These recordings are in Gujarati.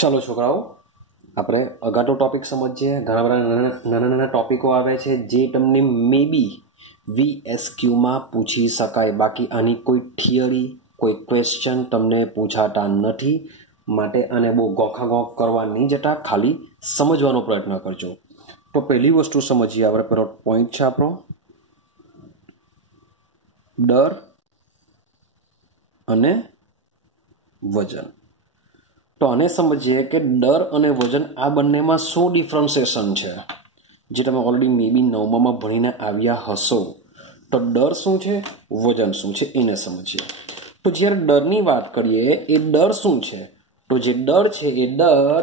चलो छोकराओ આપણે અગાટો ટોપિક સમજીએ। ઘણા બધા નાના નાના ટોપિકો આવે છે જે તમને મે બી VSQમાં પૂછી શકાય, બાકી આની કોઈ થિયરી કોઈ ક્વેશ્ચન તમને પૂછાતા નથી, માટે આને બહુ ગોખાગોખ કરવા નહીં જતા, ખાલી સમજવાનો પ્રયત્ન કરજો। તો પહેલી વસ્તુ સમજીએ આપણે, પહેલો પોઈન્ટ છે આપણો ડર અને વજન। તો આને સમજીએ કે ડર અને વજન આ બંનેમાં શું ડિફરન્સિએશન છે, જે તમે ઓલરેડી મે બી 9માં ભણીને આવ્યા હશો। તો ડર શું છે, વજન શું છે, એને સમજીએ। તો જ્યારે ડરની વાત કરીએ, એ ડર શું છે? તો જે ડર છે એ ડર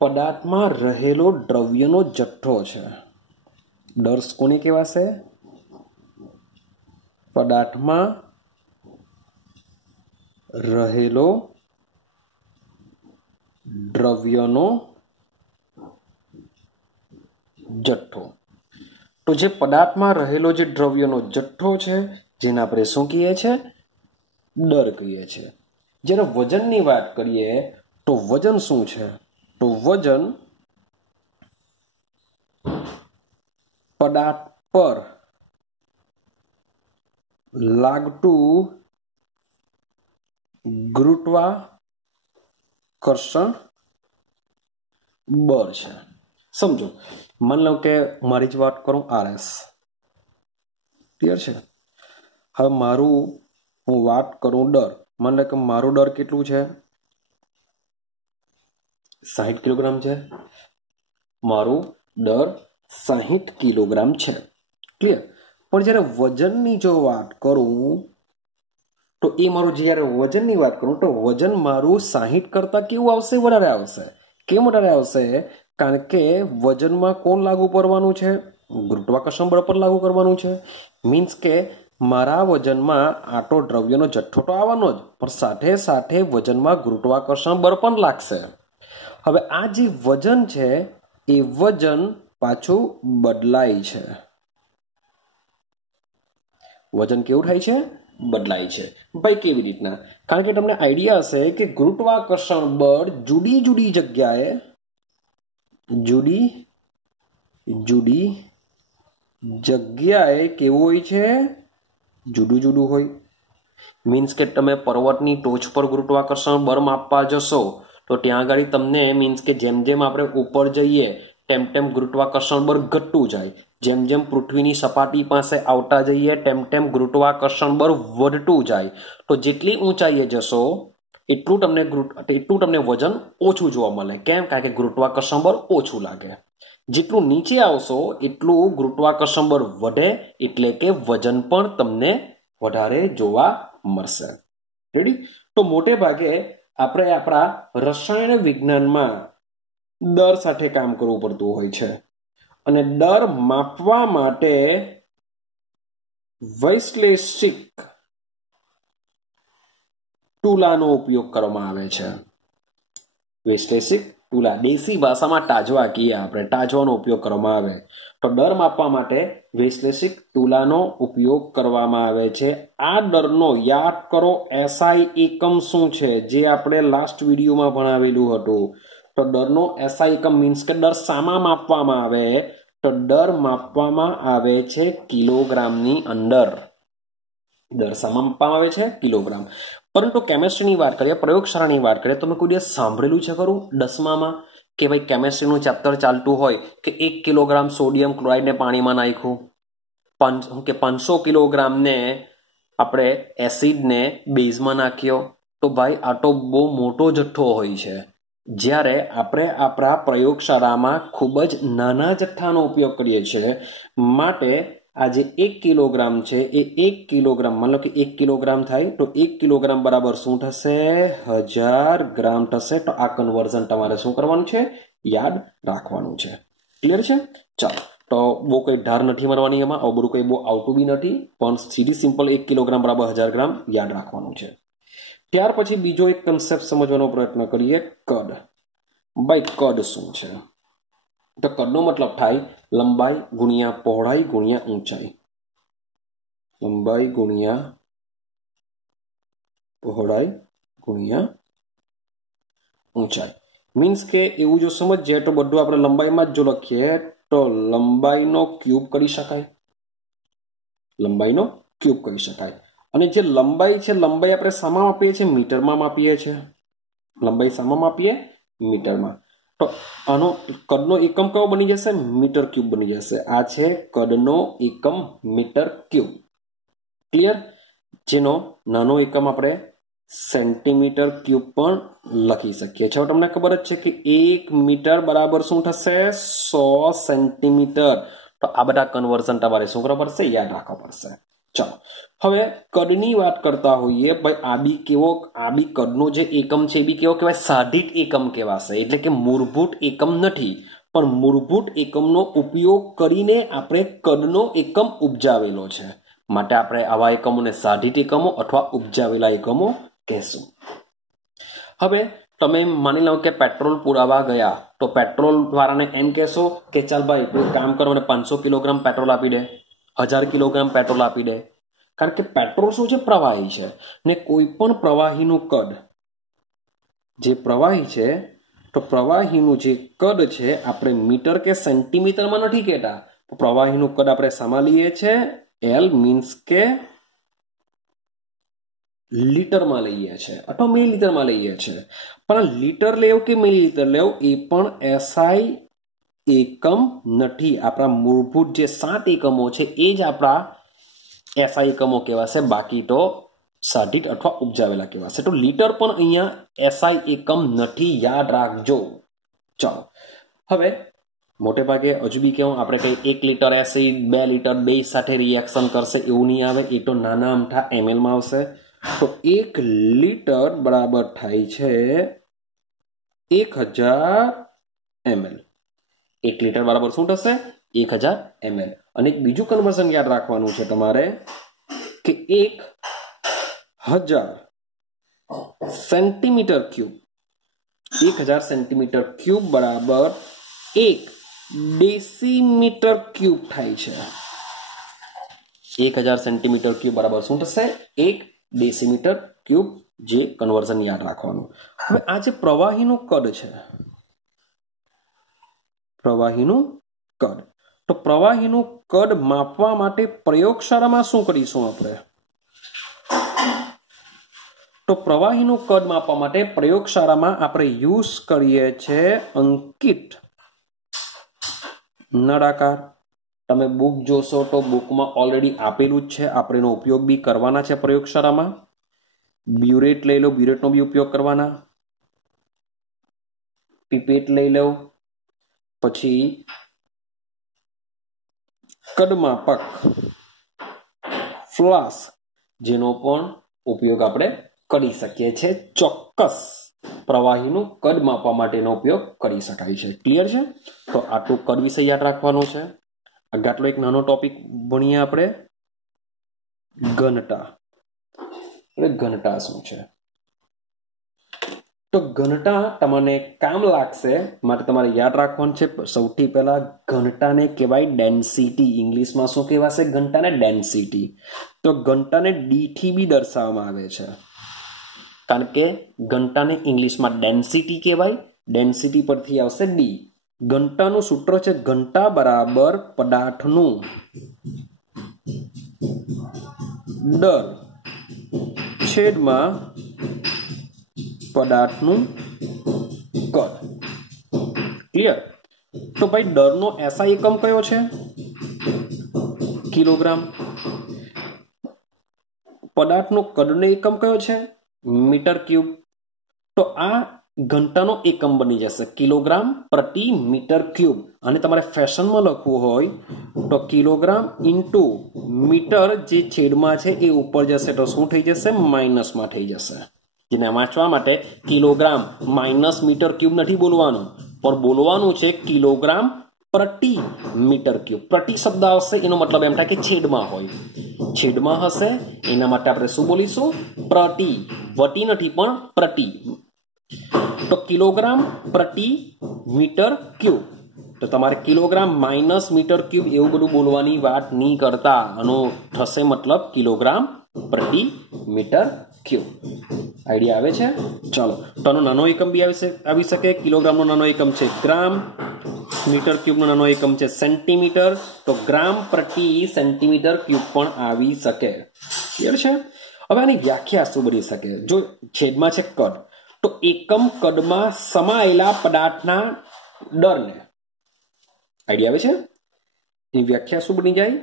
પદાર્થમાં રહેલો દ્રવ્યનો જથ્થો છે। ડર કોને કહેવાશે? પદાર્થમાં રહેલો દ્રવ્યનો જથ્થો। તો જે પદાર્થમાં રહેલો જે દ્રવ્યનો જથ્થો છે જેને આપણે શું કહીએ છીએ? ડર કહીએ છીએ। જ્યારે વજનની વાત કરીએ તો વજન શું છે? તો વજન પદાર્થ પર લાગતું ગુરુત્વાકર્ષણ બળ છે। સમજો, માની લો કે મારી જ વાત કરું, RS ક્લિયર છે। હવે હું વાત કરું ડર, માની લો કે મારું ડર કેટલું છે? 60 કિલોગ્રામ છે। મારું ડર 60 કિલોગ્રામ છે, ક્લિયર। પણ જ્યારે વજનની જો વાત કરું તો એ મારું જ્યારે વજનની વાત કરું તો વજન મારું 60 કરતાં કેવું આવશે? વધારે આવશે। કેમ વધારે આવશે? કારણ કે વજનમાં કોણ લાગુ પડવાનું છે? ગુરુત્વાકર્ષણ બળ પર લાગુ કરવાનું છે। મીન્સ કે મારા વજનમાં આટો દ્રવ્યનો જથ્થો તો આવવાનો જ, પણ સાથે સાથે વજનમાં ગુરુત્વાકર્ષણ બળ પણ લાગશે। હવે આ જે વજન છે એ વજન પાછું બદલાય છે। વજન કેવું થાય છે? બદલાય છે। ભાઈ કેવી રીતના? કારણ કે તમને આઈડિયા હશે કે ગુરુત્વાકર્ષણ બળ જુદી જુદી જગ્યાએ કેવું હોય છે? જુદું જુદું હોય। મીન્સ કે તમે પર્વતની ટોચ પર ગુરુત્વાકર્ષણ બળ માપવા જશો તો ત્યાં આગળ તમને મીન્સ કે જેમ જેમ આપણે ઉપર જઈએ તેમ તેમ ગુરુત્વાકર્ષણ બળ ઘટતું જાય, જેમ જેમ પૃથ્વીની સપાટી પાસે આવતા જઈએ તેમ તેમ ગુરુત્વાકર્ષણ બળ વધતું જાય। તો જેટલી ઊંચાઈએ જશો એટલું તમને વજન ઓછું જોવા મળે। કેમ? કારણ કે ગુરુત્વાકર્ષણ બળ ઓછું લાગે। જેટલું નીચે આવશો એટલું ગુરુત્વાકર્ષણ બળ વધે, એટલે કે વજન પણ તમને વધારે જોવા મળશે। રેડી? તો મોટે ભાગે આપણે આપણા રસાયણ વિજ્ઞાનમાં દર સાથે કામ કરવું પડતું હોય છે, અને દર માપવા માટે વૈશ્લેષિક તુલાનો ઉપયોગ કરવામાં આવે છે। વૈશ્લેષિક તુલા, દેશી ભાષામાં તાજવા કહીએ આપણે, તાજવાનો ઉપયોગ કરવામાં આવે। તો દર માપવા માટે વૈશ્લેષિક તુલાનો ઉપયોગ કરવામાં આવે છે। આ દરનો યાદ કરો SI એકમ શું છે, જે આપણે લાસ્ટ વિડીયોમાં ભણાવેલું હતું। તો દરનો SI એકમ મીન્સ કે દર શામાં માપવામાં આવે? તો દર માપવામાં આવે છે કિલોગ્રામની અંદર। દર શામાં માપવામાં આવે છે? કિલોગ્રામ। પરંતુ કેમેસ્ટ્રીની વાત કરીએ, પ્રયોગશાળાની વાત કરીએ, તમે કોઈ દિવસ સાંભળેલું છે ખરું 10મામાં કે ભાઈ કેમેસ્ટ્રીનું ચેપ્ટર ચાલતું હોય કે 1 કિલોગ્રામ સોડિયમ ક્લોરાઇડને પાણીમાં નાખ્યું, 500 કિલોગ્રામને આપણે એસિડને બેઝમાં નાખ્યો? તો ભાઈ આ તો બહુ મોટો જથ્થો હોય છે, જ્યારે આપણે આપણા પ્રયોગશાળામાં ખૂબ જ નાના જથ્થાનો ઉપયોગ કરીએ છીએ। માટે આ જે 1 કિલોગ્રામ છે એ 1 કિલોગ્રામ, માનો કે 1 કિલોગ્રામ થાય તો 1 કિલોગ્રામ બરાબર શું થશે? 1000 ગ્રામ થશે। તો આ કન્વર્ઝન તમારે શું કરવાનું છે? યાદ રાખવાનું છે। ક્લિયર છે? ચાલો, તો બહુ કંઈ ધાર નથી મારવાની, એમાં આવું બધું કંઈ બહુ આવતું બી નથી, પણ સીધી સિમ્પલ 1 કિલોગ્રામ બરાબર 1000 ગ્રામ યાદ રાખવાનું છે। ત્યાર પછી બીજો એક કન્સેપ્ટ સમજવાનો પ્રયત્ન કરીએ, કદ। ભાઈ કદ શું છે? તો કદનો મતલબ થાય લંબાઈ ગુણ્યા પહોળાઈ ગુણ્યા ઊંચાઈ। લંબાઈ ગુણ્યા પહોળાઈ ગુણ્યા ઊંચાઈ। मीन्स के एवं जो समझिए तो बधुं आपणे लंबाईमां ज जो लखीए तो लंबाईनो क्यूब करी शकाय, लंबाईनो क्यूब करी शकाय। अने जे लंबाई छे लंबाई आपणे शामां मापीए छीए? मीटरमां मापीए छीए। लंबाई शामां मापीए? मीटरमां। तो आनो कदनो एकम कयो बनी जशे? मीटर क्यूब बनी जशे। आ छे कदनो एकम मीटर क्यूब। क्लियर? जेनो नानो एकम आपणे सेंटीमीटर क्यूब पण लखी सकीए छीए। तमने खबर ज छे कि 1 मीटर बराबर शुं थशे? 100 सेंटीमीटर। तो आ बधा कन्वर्जन तमारे शुं करवा पड़शे? याद राखवा पड़शे। चलो हवे कदनी वात करता होईए भाई आ बी कदनो जे एकम छे बी केवो कहेवाय? साधित एकम कहेवाशे। એટલે કે મૂળભૂત એકમ નથી પણ મૂળભૂત એકમનો ઉપયોગ કરીને આપણે કદનો એકમ ઉપજાવેલો છે માટે આપણે આવા એકમોને સાધિત એકમો અથવા ઉપજાવેલા એકમો કહેશું। હવે તમે માની લો કે પેટ્રોલ પુરાવા ગયા તો પેટ્રોલ વાળાને એમ કહેશો કે ચાલ ભાઈ કોઈ કામ કરો મને 500 કિલોગ્રામ પેટ્રોલ આપી દે, 1000 કિલોગ્રામ પેટ્રોલ આપી દે। કારણ કે પેટ્રોલ શું છે? પ્રવાહી છે ને કોઈ પણ પ્રવાહીનું કદ જે પ્રવાહી છે તો પ્રવાહીનું જે કદ છે આપણે મીટર કે સેન્ટીમીટરમાં નથી કહેતા, પ્રવાહીનું કદ આપણે શામાં લઈએ છે? એલ મીન્સ કે લીટરમાં લઈએ છે અથવા મિલીલીટરમાં લઈએ છે। પણ લીટર લેવ કે મિલીલીટર લેવ એ પણ એસઆઈ એકમ નથી। આપણા મૂળભૂત જે 7 એકમો છે એ જ આપણા એસઆઈ એકમો કહેવાશે, બાકી તો સાધિત અથવા ઉપજાવેલા કહેવાશે। તો લીટર પણ અહીંયા એસઆઈ એકમ નથી, યાદ રાખજો। ચાલો હવે મોટે ભાગે હજુ બી કેવું આપણે કઈ 1 લીટર એસિડ 2 લીટર બે સાથે રિએક્શન કરશે એવું નહીં આવે, એ તો નાના અમથા ml માં આવશે। તો 1 લીટર બરાબર થાય છે 1000 ml। 1 લીટર બરાબર શું થશે? 1000 ml। અને એક બીજું કન્વર્ઝન યાદ રાખવાનું છે તમારે કે 1000 સેન્ટીમીટર ક્યુબ 1000 સેન્ટીમીટર ક્યુબ બરાબર 1 ડેસીમીટર ક્યુબ થાય છે। 1000 સેન્ટીમીટર ક્યુબ બરાબર શું થશે? 1 ડેસીમીટર ક્યુબ, જે કન્વર્ઝન યાદ રાખવાનું। હવે આ જે પ્રવાહીનું કદ છે, પ્રવાહીનું કદ, તો પ્રવાહીનું કદ માપવા માટે પ્રયોગશાળામાં શું કરીશું આપણે? તો પ્રવાહીનું કદ માપવા માટે પ્રયોગશાળામાં આપણે યુઝ કરીએ છે અંકિત નળાકાર। તમે બુક જોશો તો બુકમાં ઓલરેડી આપેલું જ છે, આપણે એનો ઉપયોગ બી કરવાના છે પ્રયોગશાળામાં। બ્યુરેટ લઈ લો, બ્યુરેટનો બી ઉપયોગ કરવાના। પીપેટ લઈ લો, પછી કદમાપક ફ્લાસ્ક, જેનો પણ ઉપયોગ આપણે કરી શકીએ છીએ। ચોક્કસ પ્રવાહીનું કદ માપવા માટેનો ઉપયોગ કરી શકાય છે। ક્લિયર છે? તો આટલું કદ વિશે યાદ રાખવાનું છે। આટલો એક નાનો ટોપિક ભણીએ આપણે, ઘનતા। ઘનતા શું છે? તો ઘનતા તમને કામ લાગશે માટે તમારે યાદ રાખવાનું છે। સૌથી પહેલા ઘનતાને કહેવાય ડેન્સિટી। ઇંગ્લિશમાં શું કહેવાશે? ઘનતાને ડેન્સિટી। તો ઘનતાને ડી થી બી દર્શાવવામાં આવે છે, કારણ કે ઘનતાને ઇંગ્લિશમાં ડેન્સિટી કહેવાય, ડેન્સિટી પરથી આવશે ડી। ઘનતાનું સૂત્ર છે ઘનતા બરાબર પદાર્થનું દળ છેદમાં પદાર્થનું કદ। ક્લિયર? તો ભાઈ દળનો એસઆઈ એકમ કયો છે? કિલોગ્રામ। પદાર્થનો કદનો એકમ કયો છે? Metre cube. તો આ ઘનતાનો એકમ બની જશે કિલોગ્રામ પ્રતિ મીટર ક્યુબ। અને તમારે ફેશનમાં લખવું હોય તો કિલોગ્રામ ઇન્ટુ મીટર જે છેદમાં છે એ ઉપર જશે તો શું થઈ જશે? માઇનસમાં થઈ જશે। જેને વાંચવા માટે કિલોગ્રામ માઇનસ મીટર ક્યુબ નથી બોલવાનું, પણ બોલવાનું છે કિલોગ્રામ પ્રતિ મીટર ક્યુબ। પ્રતિ શબ્દ આવશે એનો મતલબ એમ થાય કે છેદમાં હોય, છેદમાં હશે એના માટે આપણે શું બોલીશું? પ્રતિ। વટી નથી પણ પ્રતિ। તો કિલોગ્રામ પ્રતિ મીટર ક્યુબ। તો તમારે કિલોગ્રામ માઇનસ મીટર ક્યુબ એવું બધું બોલવાની વાત નહીં કરતા, આનો થશે મતલબ કિલોગ્રામ પ્રતિ મીટર ક્યુબ। આઈડિયા આવે છે? ચાલો, ટનનો નાનો એકમ બી આવી શકે, કિલોગ્રામનો નાનો એકમ છે ગ્રામ, મીટર ક્યુબનો નાનો એકમ છે સેન્ટીમીટર, તો ગ્રામ પ્રતિ સેન્ટીમીટર ક્યુબ પણ આવી શકે. ક્લિયર છે? હવે આની વ્યાખ્યા શું બની શકે? જો છેદમાં છે કદ, તો એકમ કદમાં સમાયેલા પદાર્થના દરને, આઈડિયા આવે છે? એની વ્યાખ્યા શું બની જાય?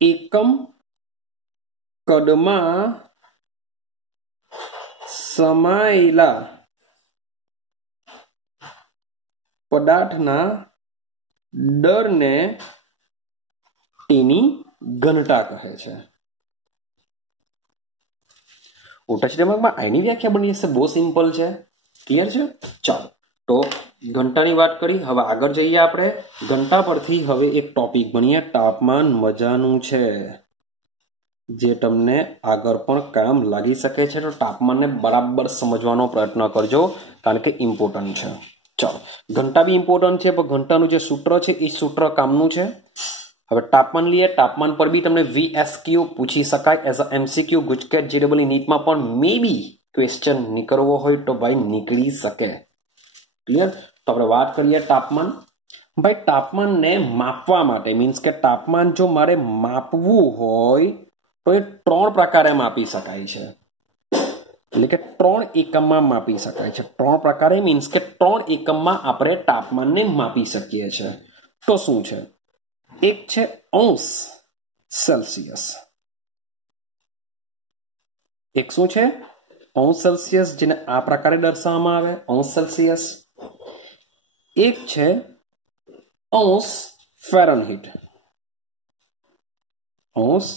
એકમ કદમાં સમાયેલા પદાર્થના દરને તેની ઘનતા કહે છે. ઉલટા દિમાગમાં આની વ્યાખ્યા બની જશે. બહુ સિમ્પલ છે. ક્લિયર છે? ચાલો, તો ઘનતાની વાત કરી. હવે આગળ જઈએ આપણે. ઘનતા પરથી હવે એક ટોપિક ભણીએ. તાપમાન મજાનું છે, જે તમને આગળ પણ કામ લાગી શકે છે. તો તાપમાનને બરાબર સમજવાનો પ્રયત્ન કરજો, કારણ કે ઇમ્પોર્ટન્ટ છે. ચાલો, ઘનતા બી ઇમ્પોર્ટન્ટ છે, પણ ઘનતાનું જે સૂત્ર છે એ સૂત્ર કામનું છે. હવે તાપમાન લઈએ. તાપમાન પર બી તમને VSQ પૂછી શકાય as a MCQ. GUJCET JEE નીટમાં પણ મે બી ક્વેશ્ચન નીકળવો હોય તો ભાઈ નીકળી શકે. ક્લિયર? તો આપણે વાત કરીએ તાપમાન. ભાઈ તાપમાનને માપવા માટે, મીન્સ કે તાપમાન જો મારે માપવું હોય તો એ 3 પ્રકારે માપી શકાય છે. એટલે કે 3 એકમમાં માપી શકાય છે. 3 પ્રકારે મીન્સ કે 3 એકમમાં આપણે તાપમાનને માપી શકીએ છીએ. તો શું છે? એક છે અંશ સેલ્સિયસ. એક શું છે? અંશ સેલ્સિયસ, જેને આ પ્રકારે દર્શાવવામાં આવે, અંશ સેલ્સિયસ. એક છે અંશ ફેરનહીટ. અંશ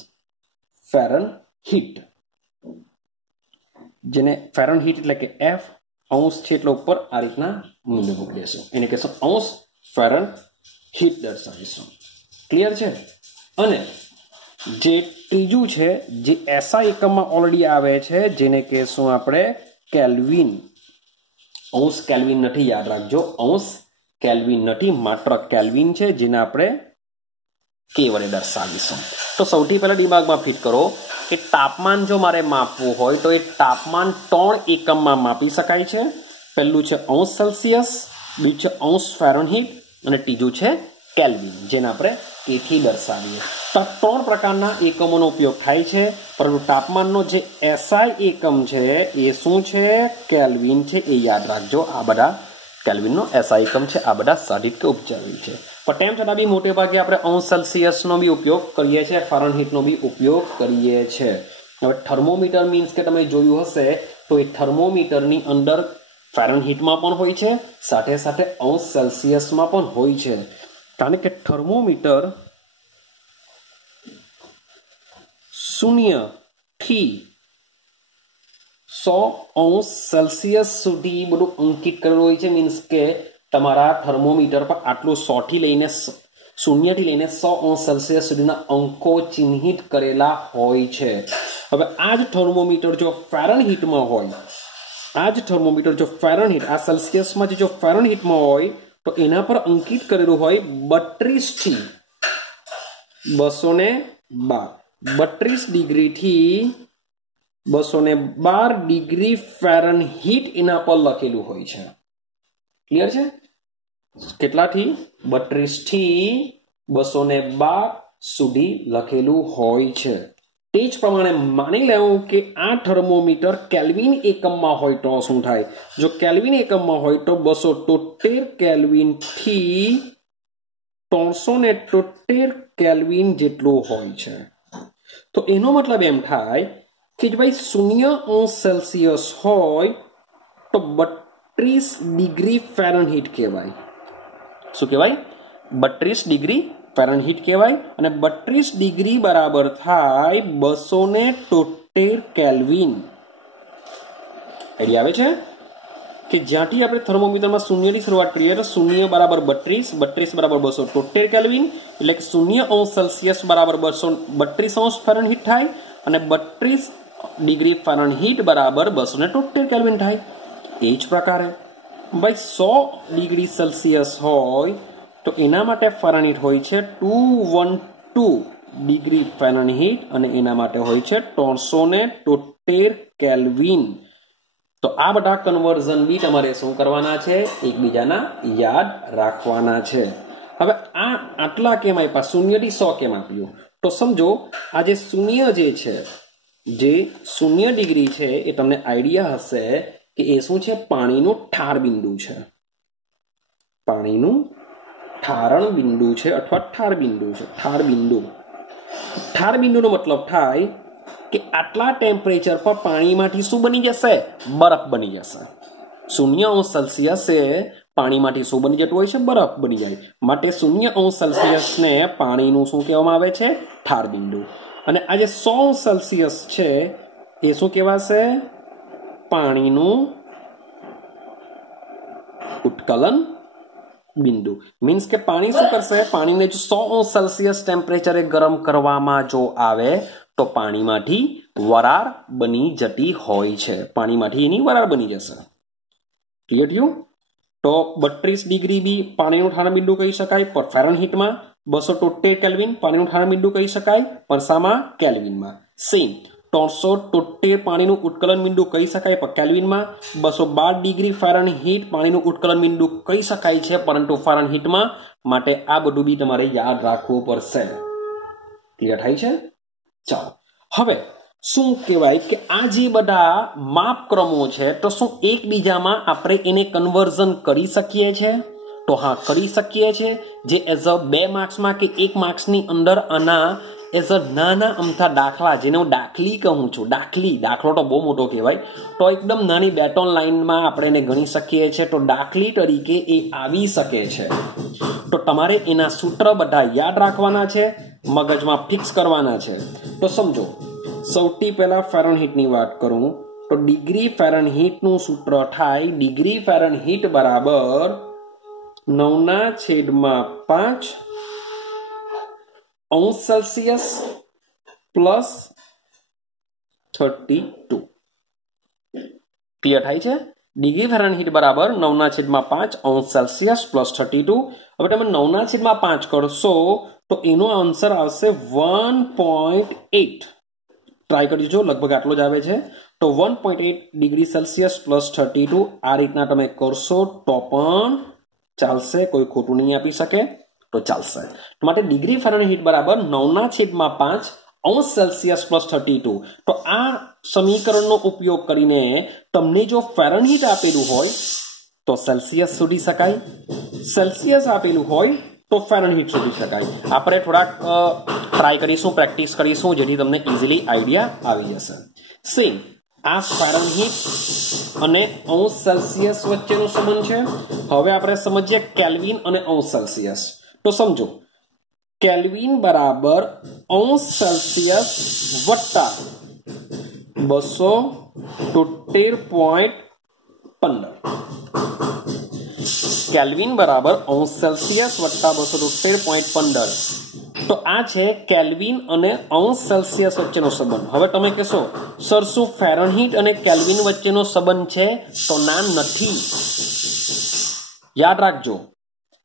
ફેરનહીટ, જેને ફેરનહીટ એટલે કે F, અંશ છે એટલે ઉપર આ રીતના મૂલ્ય મૂકી દેશું. એને કહેશું અંશ ફેરનહીટ દર્શાવીશું. ક્લિયર છે? અને જે ત્રીજું છે, જે SI એકમમાં ઓલરેડી આવે છે, જેને કહેશું આપણે કેલ્વિન. અંશ કેલ્વિન નથી, યાદ રાખજો. અંશ કેલ્વિન નથી, માત્ર કેલ્વિન છે, જેને આપણે K વડે દર્શાવીશું. તો સૌથી પહેલા દિમાગમાં ફિટ કરો કે તાપમાન જો મારે માપવું હોય તો એ તાપમાન 3 એકમમાં માપી શકાય છે. પહેલું છે અંશ સેલ્સિયસ, બીજું છે અંશ ફેરનહીટ અને ત્રીજું છે કેલ્વિન, જેને આપણે K થી દર્શાવીએ. તો 3 પ્રકારના એકમોનો ઉપયોગ થાય છે, પરંતુ તાપમાનનો જે SI એકમ છે એ શું છે? કેલ્વિન છે. એ યાદ રાખજો. આ બધા કેલ્વિનનો SI એકમ છે. આ બધા સાદિત કે ઉપજાવી છે. પણ તેમ છતાં બી મોટે ભાગે આપણે અંશ સેલ્સિયસનો બી ઉપયોગ કરીએ છીએ, ફેરનહીટનો બી ઉપયોગ કરીએ છીએ. હવે થર્મોમીટર મીન્સ કે તમે જોયું હશે તો એ થર્મોમીટરની અંદર ફેરનહીટમાં પણ હોય છે, સાથે સાથે અંશ સેલ્સિયસમાં પણ હોય છે. કારણ કે થર્મોમીટર 0 થી 100 અંશ સેલ્સિયસ સુધી બધું અંકિત કરેલું હોય છે. મીન્સ કે તમારા થર્મોમીટર પર આટલું 0 થી લઈને 100 અંશ સેલ્સિયસ સુધીના અંકો ચિહ્નિત કરેલા હોય છે. હવે આ જ થર્મોમીટર જો ફેરનહીટમાં હોય, આ જ થર્મોમીટર જો ફેરનહીટ, આ સેલ્સિયસમાં જો ફેરનહીટમાં હોય તો એના પર અંકિત કરેલું હોય 32 થી 212. 32 ડિગ્રીથી 212 ડિગ્રી ફેરનહીટ એના પર લખેલું હોય છે. ક્લિયર છે? કેટલાથી? 32 થી 212 સુધી લખેલું હોય છે. તે જ પ્રમાણે માની લેવું કે આ થર્મોમીટર કેલ્વિન એકમમાં હોય તો શું થાય? જો કેલ્વિન એકમમાં હોય તો 273 કેલ્વિન થી 373 કેલ્વિન જેટલું હોય છે. તો એનો મતલબ એમ થાય કે ભાઈ 0 અંશ સેલ્સિયસ હોય તો 32 ડિગ્રી ફેરનહીટ કહેવાય. શું કહેવાય? 32 ડિગ્રી ફેરનહીટ કહેવાય. અને 32 ડિગ્રી બરાબર થાય 273 કેલ્વિન. આઈડિયા આવે છે? કે જ્યાંથી આપણે થર્મોમીટરમાં 0 થી શરૂઆત કરીએ તો 0 બરાબર 32, 32 બરાબર 273 કેલ્વિન, એટલે કે 0 અંશ સેલ્સિયસ બરાબર 232 અંશ ફેરનહીટ થાય અને 32 ડિગ્રી ફેરનહીટ બરાબર 273 કેલ્વિન થાય. એ જ પ્રકારે ભાઈ 100 ડિગ્રી સેલ્સિયસ હોય તો એના માટે ફેરનહીટ હોય છે 212 ડિગ્રી ફેરનહીટ અને એના માટે હોય છે 373 73 કેલ્વિન। તો આ બધા કન્વર્ઝન બી તમારે શું કરવાના છે, એકબીજાના યાદ રાખવાના છે। હવે આ આટલા કેમ આપ્યા, 0 થી 100 કેમ આપ્યું, તો સમજો આ જે શૂન્ય જે છે, જે 0 ડિગ્રી છે, એ તમને આઈડિયા હશે કે એ શું છે, પાણીનું ઠાર બિંદુ છે, પાણીનું ઠારણ બિંદુ છે અથવા ઠાર બિંદુ છે, ઠાર બિંદુ। ઠાર બિંદુનો મતલબ થાય કે આટલા ટેમ્પરેચર પર પાણીમાંથી શું બની જશે, બરફ બની જશે। 0°C પાણીમાંથી શું બની જતું હોય છે, બરફ બની જાય। માટે 0°C ને પાણીનું શું કહેવામાં આવે છે, ઠાર બિંદુ। અને આ જે 100°C છે એ શું કહેવાશે, પાણીનું ઉત્કલન બિંદુ। મીન્સ કે પાણી શું કરશે, પાણીને જો 100°C ટેમ્પરેચરે ગરમ કરવામાં જો આવે તો પાણીમાંથી વરાળ બની જતી હોય છે, પાણીમાંથી એની વરાળ બની જશે। ક્લિયર થયું? તો 32 ડિગ્રી બી પાણીનું ઠારણ બિંદુ કહી શકાય, પણ ફેરનહીટમાં 273 કેલ્વિન પાણીનું ઠારણ બિંદુ કહી શકાય, પણ શામાં, કેલ્વિનમાં। સેમ 373 પાણીનું ઉત્કલન બિંદુ કહી શકાય પણ કેલ્વિનમાં, 212 ડિગ્રી ફેરનહીટ પાણીનું ઉત્કલન બિંદુ કહી શકાય છે પરંતુ ફેરનહીટમાં। માટે આ બધું બી તમારે યાદ રાખવું પડશે। ક્લિયર થાય છે? ચાલો હવે શું કહેવાય કે આ જે બધા માપક્રમો છે તો શું એકબીજામાં આપણે એને કન્વર્ઝન કરી શકીએ છીએ? તો હા, કરી શકીએ છીએ। જે એઝ અ 2 માર્ક્સમાં કે 1 માર્ક્સની અંદર આના એઝ અ નાના અમથા દાખલા, જેને હું દાખલી કહું છું, દાખલો તો બહુ મોટો કહેવાય, તો એકદમ નાની 2-3 લાઈનમાં આપણે એને ગણી શકીએ છીએ। તો દાખલી તરીકે એ આવી શકે છે। તો તમારે એના સૂત્ર બધા યાદ રાખવાના છે, મગજમાં ફિક્સ કરવાના છે। તો સમજો, સૌથી પહેલા ફેરનહીટની વાત કરું તો ડિગ્રી ફેરનહીટનું સૂત્ર થાય, ડિગ્રી ફેરનહીટ બરાબર 9/5°C પ્લસ 32। ક્લિયર થાય છે? ડિગ્રી ફેરનહીટ બરાબર 9/5°C પ્લસ 32। હવે તમે 9/5 કરશો તો એનો આન્સર આવશે 1.8। ટ્રાય કરજો, લગભગ આટલો જ આવે છે। તો 1.8°C પ્લસ 32 આ રીતના તમે કરશો તો પણ ચાલશે, કોઈ ખોટું નહીં આપી શકે, તો ચાલશે। માટે ડિગ્રી ફેરનહીટ બરાબર 9/5°C પ્લસ 32। તો આ સમીકરણનો ઉપયોગ કરીને તમને જો ફેરનહીટ આપેલું હોય તો સેલ્સિયસ શોધી શકાય, સેલ્સિયસ આપેલું હોય તો ફેરનહીટ શોધી શકાય। આપણે થોડાક ટ્રાય કરીશું, પ્રેક્ટિસ કરીશું, જેથી તમને ઇઝીલી આઈડિયા આવી જશે। સેમ આ ફેરનહીટ અને °C વચ્ચેનો સંબંધ છે। હવે આપણે સમજીએ કેલ્વિન અને °C। તો સમજો, કેલ્વિન બરાબર °C વત્તા 273.15। કેલ્વિન બરાબર °C વત્તા 273.15। તો આ છે કેલ્વિન અને °C વચ્ચેનો સંબંધ। હવે તમે કહેશો સર શું ફેરનહીટ અને કેલ્વિન વચ્ચેનો સંબંધ છે? તો ના, નથી। યાદ રાખજો,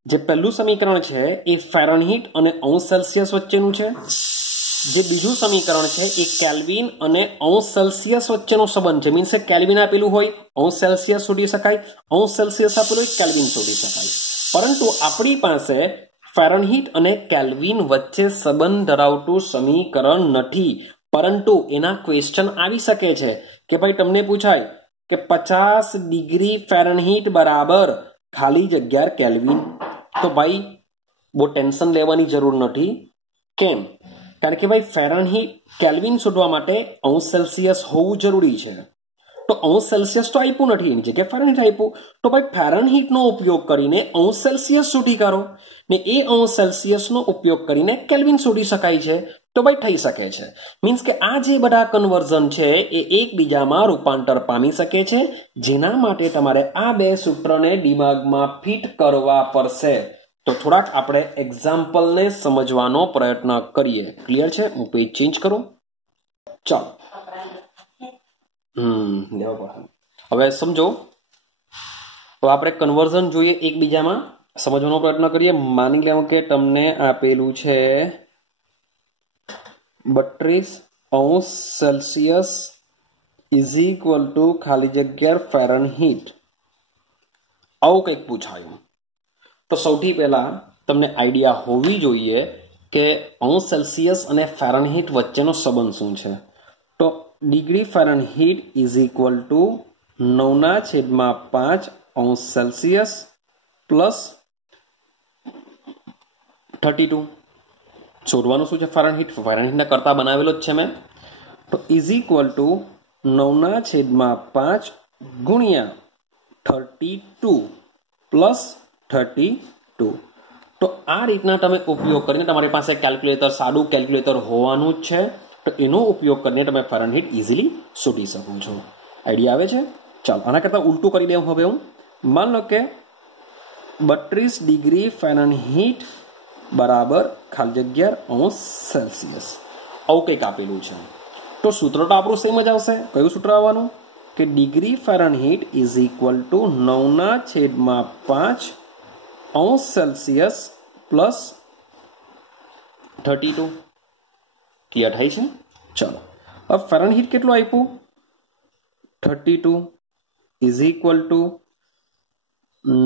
જે પહેલું સમીકરણ છે એ ફેરનહીટ અને °C વચ્ચેનું છે, જે બીજું સમીકરણ છે એ કેલ્વિન અને °C વચ્ચેનો સંબંધ છે। મીન્સ કેલ્વિન આપેલું હોય °C શોધી શકાય, °C આપેલું હોય કેલ્વિન શોધી શકાય। પરંતુ આપણી પાસે ફેરનહીટ અને કેલ્વિન વચ્ચે સંબંધ ધરાવતું સમીકરણ નથી, પરંતુ એના ક્વેશ્ચન આવી શકે છે કે ભાઈ તમને પૂછાય કે 50 ડિગ્રી ફેરનહીટ બરાબર ખાલી જગ્યા કેલ્વિન। તો ભાઈ બહુ ટેન્શન લેવાની જરૂર નથી। કેમ? કારણ કે ભાઈ ફેરનહીટ કેલ્વિન શોધવા માટે °C હોવું જરૂરી છે। તો °C તો આપ્યું નથી, એની જગ્યાએ ફેરનહીટ આપ્યું। તો ભાઈ ફેરનહીટનો ઉપયોગ કરીને °C શોધી કાઢો ને એ °C નો ઉપયોગ કરીને કેલ્વિન શોધી શકાય છે। તો ભાઈ થઈ શકે છે। મીન્સ કે આ જે બધા કન્વર્ઝન છે એ એકબીજામાં રૂપાંતર પામી શકે છે, જેના માટે તમારે આ બે સૂત્રને દિમાગમાં ફિટ કરવા પડશે। તો થોડાક આપણે એક્ઝામ્પલને સમજવાનો પ્રયત્ન કરીએ। ક્લિયર છે? હું પેજ ચેન્જ કરું, ચાલો। હવે સમજો, તો આપણે કન્વર્ઝન જોઈએ, એકબીજામાં સમજવાનો પ્રયત્ન કરીએ। માની લો કે તમને આપેલું છે 32°C ઇઝ ઇક્વલ ટુ ખાલી જગ્યા ફેરનહીટ આવું કંઈક પૂછાયું તો સૌથી પહેલા તમને આઈડિયા હોવી જોઈએ કે અંશ સેલ્સિયસ અને ફેરનહીટ વચ્ચેનો સંબંધ શું છે. તો degree Fahrenheit is equal to 9/5 અંશ સેલ્સિયસ પ્લસ 32. શોધવાનું શું છે ફેરનહીટના કરતા બનાવેલો જ છે મેં. તો ઇઝ ઇક્વલ ટુ 9/5 ગુણ્યા 32 પ્લસ 32. તો આ રીતના તમે ઉપયોગ કરીને તમારી પાસે કેલ્ક્યુલેટર સાદું કેલ્ક્યુલેટર હોવાનું જ છે તો એનો ઉપયોગ કરીને તમે ફેરનહીટ ઇઝીલી શોધી શકો છો. આઈડિયા આવે છે? ચાલો આના કરતાં ઉલટું કરી દઉં. હવે હું માન લો કે 32 ડિગ્રી ફેરનહીટ બરાબર ખાલી જગ્યા અંશ સેલ્સિયસ આવું કંઈક આપેલું છે. તો સૂત્ર તો આપણું સેમ જ આવશે. કયું સૂત્ર આવવાનું કે degree Fahrenheit is equal to 9/5 અંશ સેલ્સિયસ પ્લસ 32. ક્લિયર થાય છે? ચાલો હવે ફેરનહીટ કેટલું આપ્યું 32 ઇઝ ઇક્વલ ટુ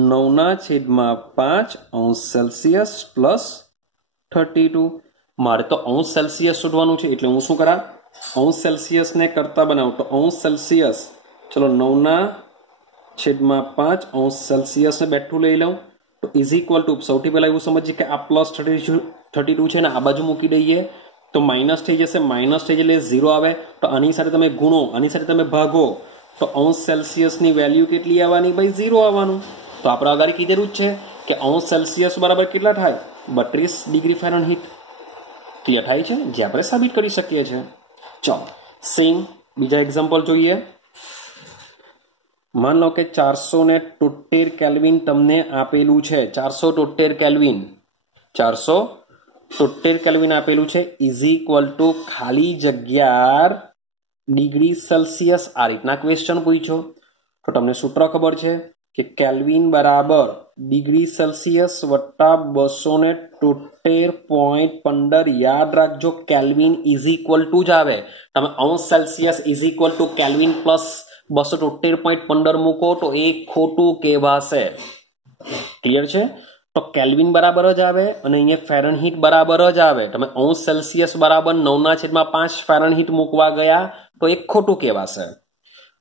9/5 અંશ સેલ્સિયસ પ્લસ 32. મારે તો અંશ સેલ્સિયસ શોધવાનું છે એટલે હું શું કરા અંશ સેલ્સિયસને કરતા બનાવું તો અંશ સેલ્સિયસ ચલો 9/5 અંશ સેલ્સિયસને બેઠું લઈ લઉં તો ઇઝ ઇક્વલ ટુ સૌથી પહેલાં એવું સમજીએ કે આ પ્લસ 32 છે ને આ બાજુ મૂકી દઈએ તો માઇનસ થઈ જશે. માઇનસ થઈ એટલે 0 આવે તો આની સાથે તમે ગુણો આની સાથે તમે ભાગો તો અંશ સેલ્સિયસની વેલ્યુ કેટલી આવવાની ભાઈ 0 આવવાનું. તો આપણે આગળ કીધેલું જ છે કે અંશ સેલ્સિયસ બરાબર કેટલા થાય 32 ડિગ્રી ફેરનહીટ. ક્લિયર થાય છે? જે આપણે સાબિત કરી શકીએ છીએ. ચાલો સેમ બીજા એક્ઝામ્પલ જોઈએ. માન લો કે 473 કેલ્વિન તમને આપેલું છે. 473 કેલ્વિન 473 કેલ્વિન આપેલું છે ઇઝ ઇક્વલ ટુ ખાલી જગ્યા ડિગ્રી સેલ્સિયસ. આ રીતના ક્વેશ્ચન પૂછ્યો તો તમને સૂત્ર ખબર છે કે કેલ્વિન બરાબર ડિગ્રી સેલ્સિયસ વત્તા 273.15. યાદ રાખજો કેલ્વિન ઇઝ ઇક્વલ ટુ જ આવે. તમે અંશ Celsius is equal to kelvin plus 273.15 મૂકો તો એ ખોટું કહેવાશે. ક્લિયર છે? તો કેલ્વિન બરાબર જ આવે અને અહીંયા ફેરનહીટ બરાબર જ આવે. તમે અંશ સેલ્સિયસ બરાબર 9/5 ફેરનહીટ મૂકવા ગયા તો એ ખોટું કહેવાશે.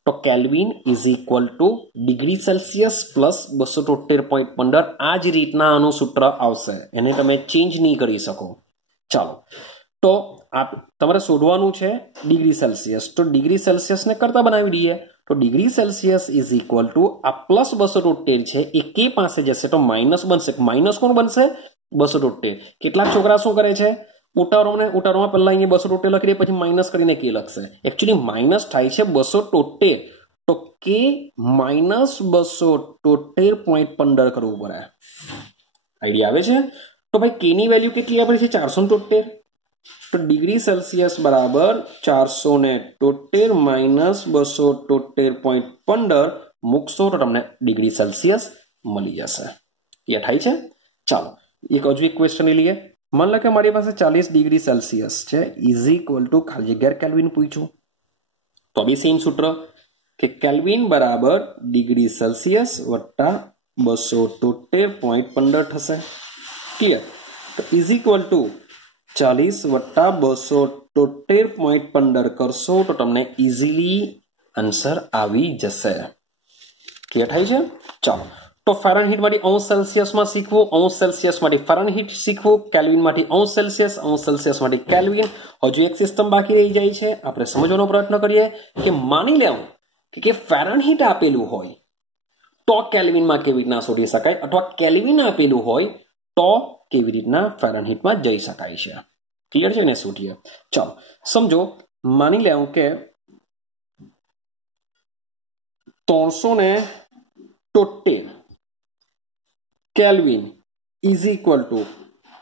તો kelvin is equal to degree Celsius plus 273.15. આ જ રીતના આનું સૂત્ર આવશે. એને તમે ચેન્જ નહીં કરી શકો. ચાલો તો તમારે શોધવાનું છે ડિગ્રી સેલ્સિયસ. તો ડિગ્રી સેલ્સિયસને કરતા બનાવી દઈએ તો degree Celsius is equal to આ પ્લસ 273 છે એ કે પાસે જશે તો માઇનસ બનશે. માઇનસ કોણ બનશે 273. કેટલાક છોકરા શું કરે છે ઉતારોમાં પહેલા અહીંયા 273 લખી દે પછી માઇનસ કરીને કે લખશે. એકચ્યુઅલી માઇનસ થાય છે 273 તો કે માઇનસ 273.15 કરવું પડે. આઈડિયા આવે છે? તો ભાઈ કે ની વેલ્યુ કેટલી આપણી છે 473. તો ડિગ્રી સેલ્સિયસ બરાબર 473 માઇનસ 273.15 મૂકશો તો તમને ડિગ્રી સેલ્સિયસ મળી જશે. એ થાય છે? ચાલો એક હજુ એક ક્વેશ્ચન લઈએ. માન લો કે મારી પાસે 40 ડિગ્રી સેલ્સિયસ છે ઇઝ ઇક્વલ ટુ ખાલી જગ્યા કેલ્વિન પૂછ્યું તો બી સેમ સૂત્ર કે કેલ્વિન બરાબર ડિગ્રી સેલ્સિયસ વત્તા 273.15 થશે. ક્લિયર? તો ઇઝ ઇક્વલ ટુ 40 વત્તા 273.15 કરશો તો તમને ઇઝીલી આન્સર આવી જશે. ક્લિયર થાય છે? ચાલો તો ફેરનહીટમાંથી અંશ સેલ્સિયસમાં શીખવું, અંશ સેલ્સિયસમાંથી ફેરનહીટ શીખવું, કેલ્વિનમાંથી અંશ સેલ્સિયસમાંથી કેલ્વિન. હજુ એક સિસ્ટમ બાકી રહી જાય છે. આપણે સમજવાનો પ્રયત્ન કરીએ કે માની લેવું કે ફેરનહીટ આપેલું હોય તો કેલ્વિનમાં કેવી રીતના શોધી શકાય અથવા કેલ્વિન આપેલું હોય તો કેવી રીતના ફેરનહીટમાં જઈ શકાય છે. ક્લિયર છે ને? શોધીએ. ચાલો સમજો માની લેવું કે 373 કેલ્વિન ઇઝ ઇક્વલ ટુ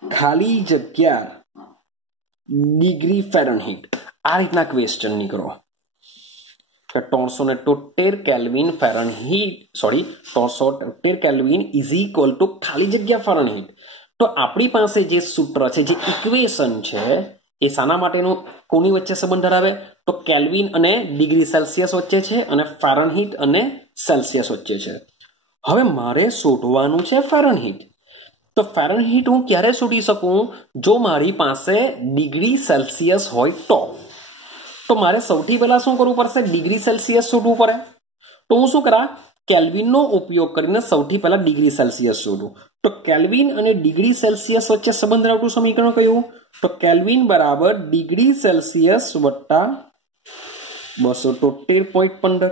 ખાલી જગ્યા ડિગ્રી ફેરનહીટ. આ રીતના ક્વેશ્ચન નીકળો કે 373 kelvin Fahrenheit 373 kelvin is equal to ખાલી જગ્યા ફેરનહીટ. તો આપણી પાસે જે સૂત્ર છે જે ઇક્વેશન છે એ શાના માટેનો કોની વચ્ચે સંબંધ ધરાવે? તો કેલ્વિન અને ડિગ્રી સેલ્સિયસ વચ્ચે છે અને ફેરનહીટ અને સેલ્સિયસ વચ્ચે છે. હવે મારે શોધવાનું છે ફેરનહીટ. તો ફેરનહીટ હું ક્યારે શોધી શકું? જો મારી પાસે ડિગ્રી સેલ્સિયસ હોય તો મારે સૌથી પહેલા શું કરવું પડશે? ડિગ્રી સેલ્સિયસ શોધવું પડે. તો હું શું કરા? કેલ્વિનનો ઉપયોગ કરીને સૌથી પહેલા ડિગ્રી સેલ્સિયસ શોધું. તો કેલ્વિન અને ડિગ્રી સેલ્સિયસ વચ્ચે સંબંધ ધરાવતું સમીકરણ કયું? તો કેલ્વિન બરાબર ડિગ્રી સેલ્સિયસ વત્તા 273.15.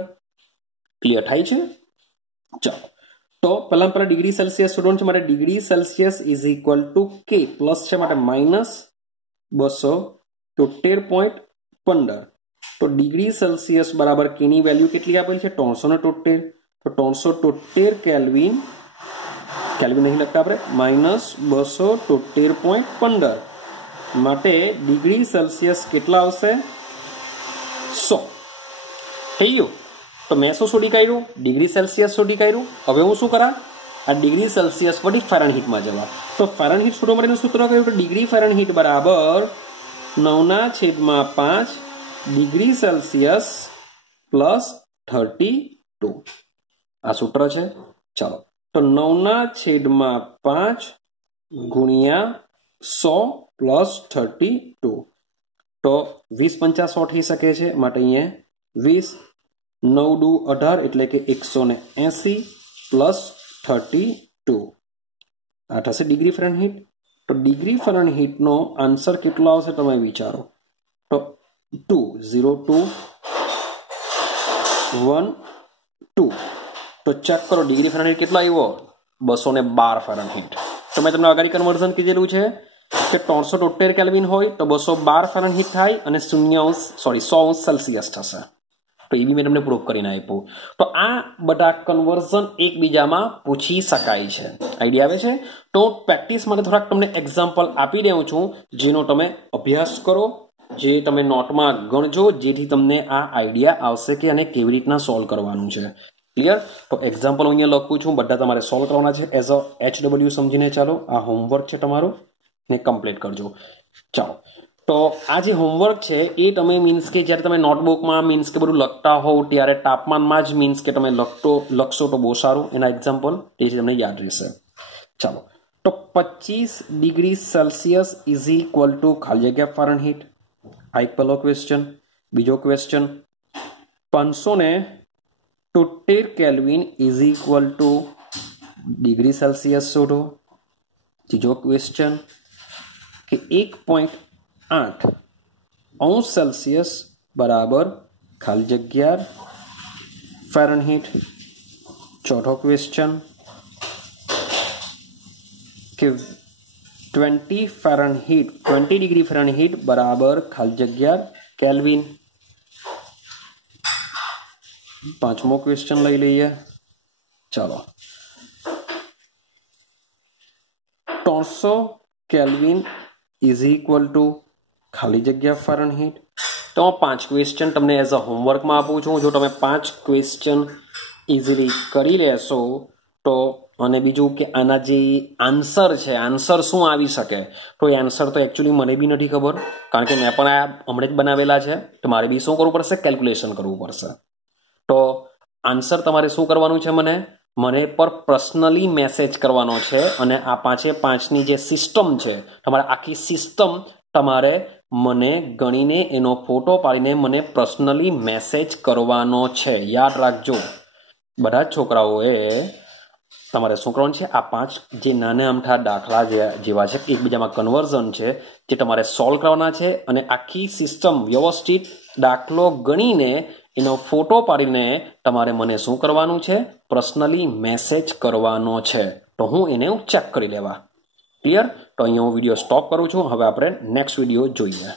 ક્લિયર થાય છે? ચાલો, તો પહેલા ડિગ્રી સેલ્સિયસ શોધવાનું છે. મારે degree Celsius is equal to કે પ્લસ છે માટે માઇનસ 273.15. તો ડિગ્રી સેલ્સિયસ બરાબર કેની વેલ્યુ કેટલી આપેલ છે? 373. તો 373 કેલ્વિન નહીં લખતા આપણે, માઇનસ 273.15 માટે ડિગ્રી સેલ્સિયસ કેટલા આવશે? 100. થઈ ગયું. તો મેં શું શોધી કાઢ્યું? ડિગ્રી સેલ્સિયસ શોધી કાઢ્યું. હવે હું શું કરા? આ ડિગ્રી સેલ્સિયસ પરથી ફેરનહીટમાં જવા. તો ફેરનહીટ શોધવા માટેનું સૂત્ર કયું? તો ડિગ્રી ફેરનહીટ બરાબર 9/5 ડિગ્રી સેલ્સિયસ પ્લસ 32. આ સૂત્ર છે. ચાલો, તો 9/5 ગુણ્યા 100 પ્લસ 32. તો 20 × 5 100 થઈ શકે છે માટે અહીંયા 20, 9 દુ 18 એટલે કે 180 પ્લસ 32. આ થશે ડિગ્રી ફેરનહીટ. તો ડિગ્રી ફેરનહીટનો આન્સર કેટલો આવશે તમે વિચારો. તો 2, 0, 2, 1, 2. તો ચેક કરો ડિગ્રી ફેરનહીટ કેટલો આવ્યો? 212 ફેરનહીટ. તો મેં તમને અગાડી કન્વર્ઝન કીધેલું છે કે 373 કેલ્વિન હોય તો 212 ફેરનહીટ થાય અને 100 સેલ્સિયસ થશે. તો એ બી મેં તમને પ્રૂફ કરીને આપ્યું. તો આ બધા કન્વર્ઝન એકબીજામાં પૂછી શકાય છે. આઈડિયા આવે છે? તો પ્રેક્ટિસ માટે થોડાક તમને એક્ઝામ્પલ આપી દઉં છું, જેનો તમે અભ્યાસ કરો, જે તમે નોટમાં ગણજો, જેથી તમને આ આઈડિયા આવશે કે આને કેવી રીતના સોલ્વ કરવાનું છે. ક્લિયર? તો એક્ઝામ્પલ અહીંયા લખું છું, બધા તમારે સોલ્વ કરવાના છે એઝ અ HW સમજીને. ચાલો, આ હોમવર્ક છે તમારું, ને કમ્પ્લીટ કરજો. ચાલો, તો આ જે હોમવર્ક છે એ તમે મીન્સ કે જ્યારે તમે નોટબુકમાં મીન્સ કે બધું લખતા હોવ ત્યારે તાપમાનમાં જ મીન્સ કે તમે લખશો તો બહુ સારું. એના એક્ઝામ્પલ તેથી તમને યાદ રહેશે. ચાલો, તો 25 degree Celsius is equal to ખાલી જગ્યા ફેરનહીટ. આ એક પહેલો ક્વેશ્ચન. બીજો question, 573 kelvin is equal to degree Celsius શોધો. ત્રીજો ક્વેશ્ચન કે 1.8 સેલ્સિયસ બરાબર ખાલી જગ્યા ફેરનહીટ. ચોથો ક્વેશ્ચન કે 20 ડિગ્રી ફેરનહીટ બરાબર ખાલી જગ્યા કેલ્વિન. પાંચમો ક્વેશ્ચન લઈ લઈએ. ચાલો, 300 કેલ્વિન ઇઝ ઇક્વલ ટુ ખાલી જગ્યા ફેરનહીટ. તો 5 ક્વેશ્ચન તમને એઝ અ હોમવર્કમાં આપું છું. જો તમે 5 ક્વેશ્ચન ઇઝીલી કરી લેશો તો, અને બીજું કે આના જે આન્સર છે, આન્સર શું આવી શકે, તો એ આન્સર તો એકચ્યુઅલી મને બી નથી ખબર, કારણ કે મેં પણ આ હમણાં જ બનાવેલા છે. તો મારે બી શું કરવું પડશે? કેલ્ક્યુલેશન કરવું પડશે. તો આન્સર તમારે શું કરવાનું છે? મને પર પર્સનલી મેસેજ કરવાનો છે, અને આ 5-5ની જે સિસ્ટમ છે, તમારે આખી સિસ્ટમ તમારે મને ગણીને એનો ફોટો પાડીને મને પર્સનલી મેસેજ કરવાનો છે. યાદ રાખજો, બધા જ છોકરાઓએ તમારે શું કરવાનું છે? આ 5 જે નાના અમથા દાખલા જેવા છે, એકબીજામાં કન્વર્ઝન છે, જે તમારે સોલ્વ કરવાના છે, અને આખી સિસ્ટમ વ્યવસ્થિત દાખલો ગણીને એનો ફોટો પાડીને તમારે મને શું કરવાનું છે? પર્સનલી મેસેજ કરવાનો છે. તો હું એને ચેક કરી લેવા. ક્લિયર? તો અહીંયા હું વિડીયો સ્ટોપ કરું છું. હવે આપણે નેક્સ્ટ વિડીયો જોઈએ.